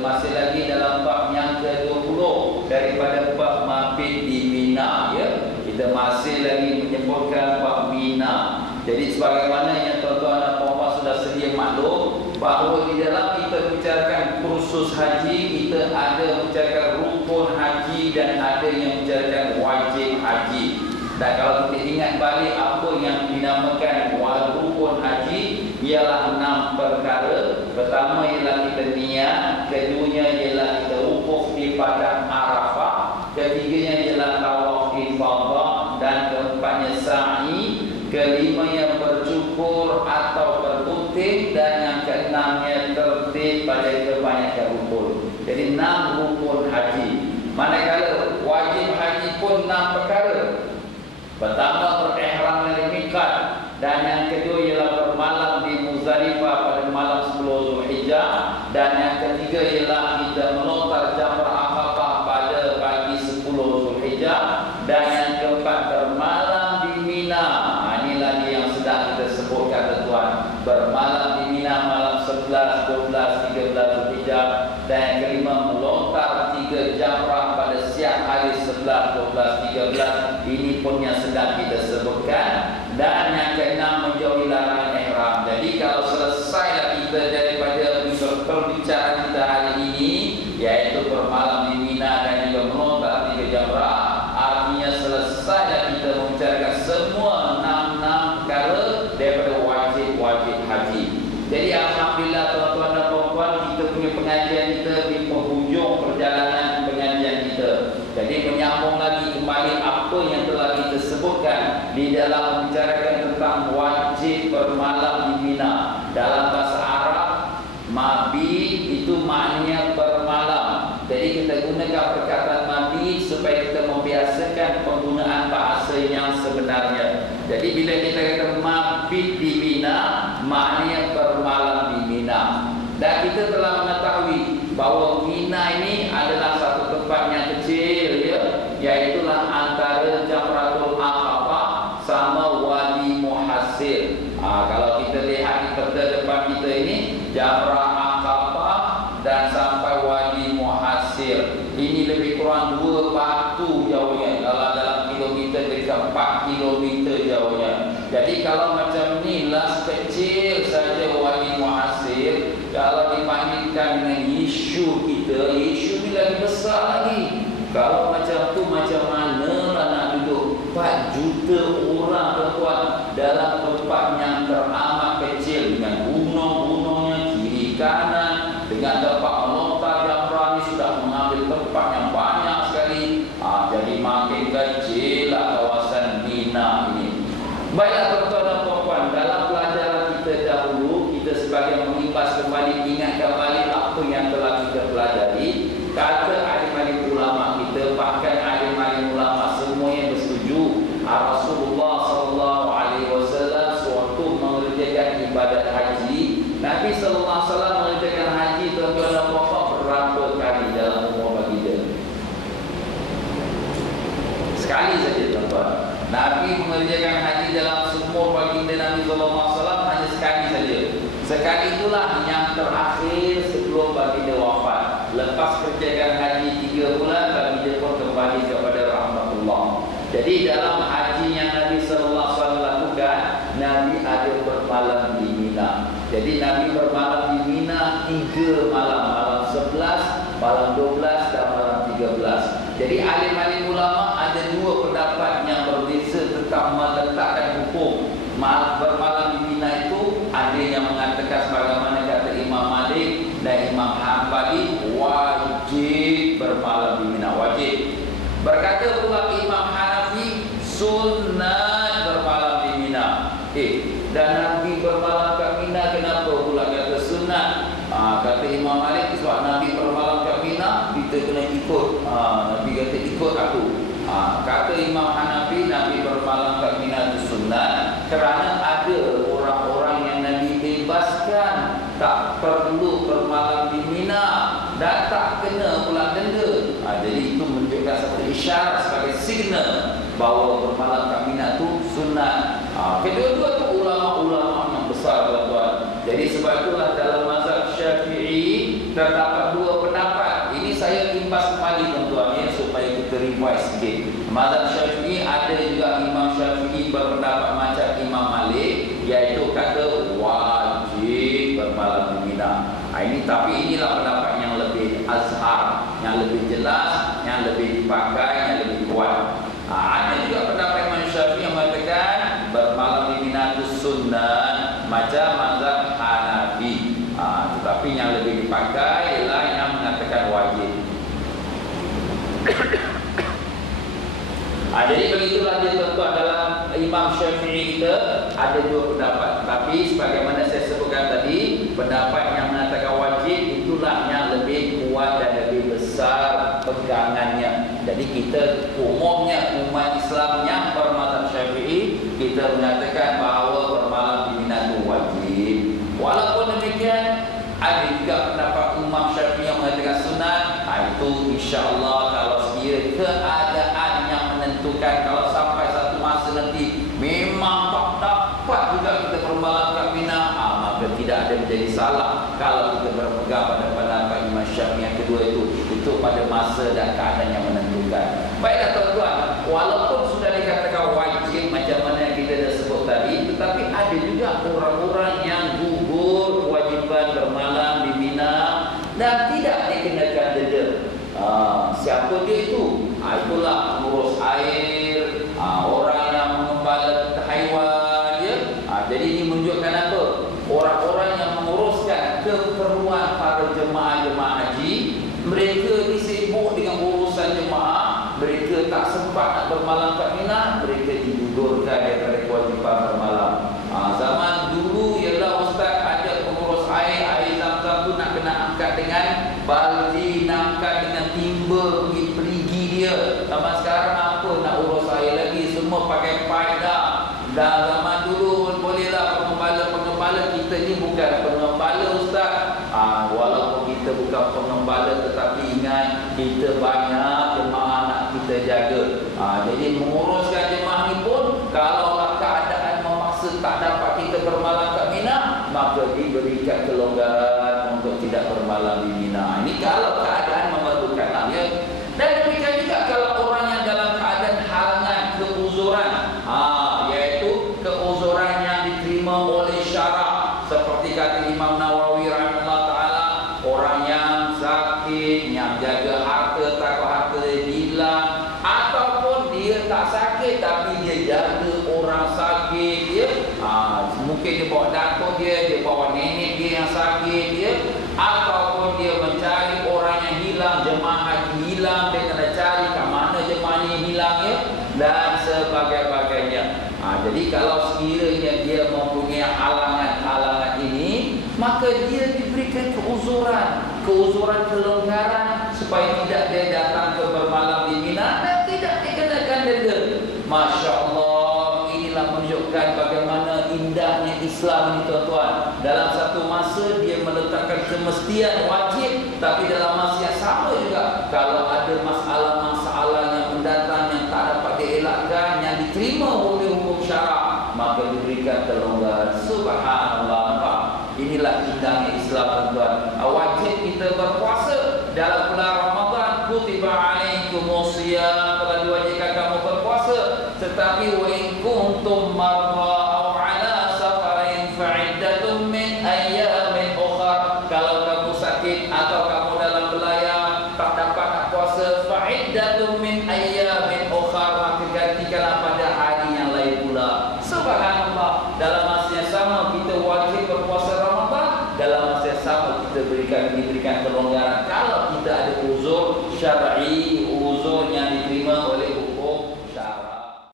masih lagi dalam bab yang ke-20 daripada bab mabit di Mina, ya. Kita masih lagi menyebutkan bab Mina. Jadi sebagaimana yang tuan-tuan dan puan-puan sudah sedia maklum, bahawa di dalam kita bicarakan kursus haji, kita ada bicarakan rukun haji dan ada yang bicarakan wajib haji. Dan kalau kita ingat balik apa yang dinamakan rukun haji, ialah 6 perkara. Pertama ialah kita niat, keduanya ialah kita wukuf di padang Arafah, ketiganya ialah tawaf ifadah, dan keempatnya sa'i, kelimanya bercukur atau bergunting, dan yang keenamnya tertib pada kebanyakan rukun. Jadi 6 rukun haji. Manakala wajib haji pun 6 perkara. Pertama, berihram dari miqat, dan yang kedua ialah bermalam di Muzdalifah pada malam 10 Zulhijjah, dan yang ketiga ialah kita melontar jamrah Aqabah pada pagi 10 Zulhijjah, dan yang keempat bermalam di Mina. Inilah dia yang sedang kita sebutkan tuan, bermalam di Mina malam 11, 12, 13 Zulhijjah, dan yang kelima melontar 3 jamrah pada siang hari 11, 12, 13. Ini pun yang sedang kita sebutkan. Dan yang keenam, menjauhi larangan ihram. Jadi kalau selesailah kita daripada perbicaraan kita hari ini, yaitu bermalam di Mina dan juga melontar 3 jamrah, artinya selesailah kita membicarakan semua 6 perkara daripada wajib haji. Jadi alhamdulillah tuan-tuan dan puan-puan, kita punya pengajian kita di penghujung perjalanan pengajian kita. Jadi menyambung lagi kembali apa yang telah kita sebutkan di dalam membicarakan tentang wajib bermalam di Mina. Dalam bahasa Arab, mabit itu maknanya bermalam. Jadi kita gunakan perkataan mabit supaya kita membiasakan penggunaan bahasa yang sebenarnya. Jadi bila kita kata mabit di Mina, maknanya bermalam di Mina. Dan kita telah mengetahui bahawa Mina ini adalah satu tempat yang kecil, ya, iaitulah antara Jamratul Aqabah sama Wadi Muhassir. Kalau kita lihat di peta depan kita ini, Jamrah Aqabah dan sampai Wadi Muhassir. Ini lebih kurang 2 batu jauhnya. Kalau dalam kilometer dekat 4 kilometer jauhnya. Jadi kalau macam inilah kecil saja Wadi Muhassir, kalau dibandingkan dengan isu kita, isu ni lagi besar lagi. Kalau macam tu, macam mana lah nak duduk 4 juta orang tuan dalam tempat yang teramat kecil, dengan gunung-gunungnya kiri kanan, dengan tempat melontar jamrah ni sudah mengambil tempat yang banyak sekali. Jadi makin kecil lah kawasan Mina ini. Baiklah tuan-tuan dan puan-puan, dalam pelajaran kita dahulu, kita sebagai mengimbas kembali, ingat kembali apa yang telah kita pelajari. Kata alim-alim ulama kita, bahkan alim-alim ulama semua yang bersetuju, Rasulullah SAW sewaktu mengerjakan ibadat haji, Nabi SAW mengerjakan haji tuan-tuan dan puan-puan berapa kali dalam umur baginda? Sekali saja tuan-tuan. Nabi mengerjakan haji dalam semua baginda Nabi SAW hanya sekali saja. Sekali itulah yang terakhir sebelum baginda wafat. Lepas kerjakan haji 3 bulan, baginda pun kembali kepada rahmatullah. Jadi dalam haji yang Nabi SAW lakukan, Nabi ada bermalam di Mina. Jadi Nabi bermalam di Mina 3 malam. Malam 11, malam 12 dan malam 13. Jadi alim-alim ulama ada 2 pendapat yang berbeza tentang meletakkan hukum bermalam di Mina itu. Ada yang mengatakan sebagaimana kata Imam Malik dan Imam Hanbali, wajib bermalam di Mina, wajib. Berkata pula Imam Hanafi, sunnah bermalam di Mina. Dan Nabi bermalam kat Mina, kenapa pula kata sunnah? Kata Imam Malik, sebab Nabi bermalam kat Mina, kita kena ikut. Nabi kata ikut aku. Kata Imam Hanafi, Nabi bermalam kat Mina itu sunnah, kerana ada orang-orang yang Nabi bebaskan tak perlu bermalam di Mina dan tak kena pula denda. Jadi itu menunjukkan satu isyarat sebagai signal bahawa bermalam kat Mina itu sunnah. Kedua-dua itu ulama-ulama yang besar tuan-tuan. Jadi sebab itulah dalam mazhab Syafi'i terdapat 2 pendapat. sunnah macam mazhab Hanafi. Tetapi yang lebih dipakai ialah yang mengatakan wajib. Jadi begitulah dia tuan-tuan, dalam Imam Syafi'i kita ada dua pendapat. Tapi sebagaimana saya sebutkan tadi, pendapat yang mengatakan wajib itulah yang lebih kuat dan lebih besar pegangannya. Jadi kita umumnya umat Islam yang bermazhab Syafi'i, kita mengatakan bahawa bermalam di Mina itu wajib. Walaupun demikian, ada juga pendapat Imam Syafi'i yang mengatakan sunat. Itu insya-Allah kalau sekiranya keadaan yang menentukan, kalau sampai satu masa nanti memang tak dapat juga kita bermalam kat Mina, maka tidak ada menjadi salah kalau kita berpegang pada pendapat Imam Syafi'i yang kedua itu pada masa dan keadaan yang menentukan. Baiklah tuan-tuan, walaupun sudah dikatakan wajib macam mana yang kita dah sebut tadi, tetapi ada juga orang-orang yang gugur kewajipan bermalam di Mina dan tidak dikenakan denda. Siapa dia itu? Itulah pengurus air, orang yang mengembala haiwan, ya. Jadi ini menunjukkan apa? Orang-orang yang menguruskan keperluan para jemaah-jemaah haji, mereka ni sibuk dengan urusan jemaah, mereka tak sempat nak bermalam kat Mina, mereka digugurkan daripada kewajipan bermalam. Zaman dulu ialah ustaz ada pengurus air Zam-Zam tu nak kena angkat dengan baldi, nak angkat dengan timba pergi perigi dia. Zaman sekarang apa nak urus air lagi, semua pakai pipe dah. Dan zaman dulu bolehlah pengembala, kita ni bukan pengembala ustaz. Walaupun kita bukan pengembala, tetapi ingat kita banyak jemaah nak kita jaga. Jadi menguruskan jemaah ni pun, kalaulah keadaan memaksa tak dapat kita bermalam kat Mina, maka diberikan kelonggaran untuk tidak bermalam di Mina. Ini kalau keadaan memerlukan, ya. Dan demikian juga kalau orang yang dalam keadaan halangan, keuzuran, iaitu keuzuran yang diterima oleh syarak, seperti kata Imam Nawawi rahimahullah taala, orang yang sakit, yang jaga harta, takut harta dia hilang, ataupun dia tak sakit tapi dia jaga orang sakit, dia mungkin dia bawa datuk dia bawa nenek dia yang sakit, dia ataupun dia mencari orang yang hilang, jemaah haji hilang, dia kena cari ke mana jemaah ni hilang, ya, dan sebagainya. Jadi kalau sekiranya dia mempunyai halangan-halangan ini, maka dia diberikan keuzuran kelonggaran supaya tidak dia datang ke bermalam di Mina dan tidak dikenakan denda. Masya Allah, inilah menunjukkan bagaimana indahnya Islam ini tuan-tuan. Dalam satu masa dia meletakkan kemestian wajib, tapi dalam masa yang sama juga kalau ada masalah-masalah yang mendatang yang tak dapat dielakkan, yang diterima oleh hukum syarak, maka diberikan kelonggaran. Subhanallah. Inilah indahnya Islam tuan-tuan. Wajib kita berpuasa dalam bulan Ramadan. Kutiba alaikumus shiyam, telah diwajibkan kamu berpuasa. Tetapi wa in kuntum marda aw ala safarin fa'iddatun min ayyamin ukhra. Kalau kamu sakit atau kamu dalam belayar tak dapat nak puasa, fa'iddatun min ayyamin ukhra, maka gantikanlah pada hari yang lain pula. Subhanallah. Dalam masa yang sama kita wajib berpuasa Ramadan, dalam masa yang sama kita diberikan kelonggaran kalau kita ada uzur syar'i, uzur yang diterima oleh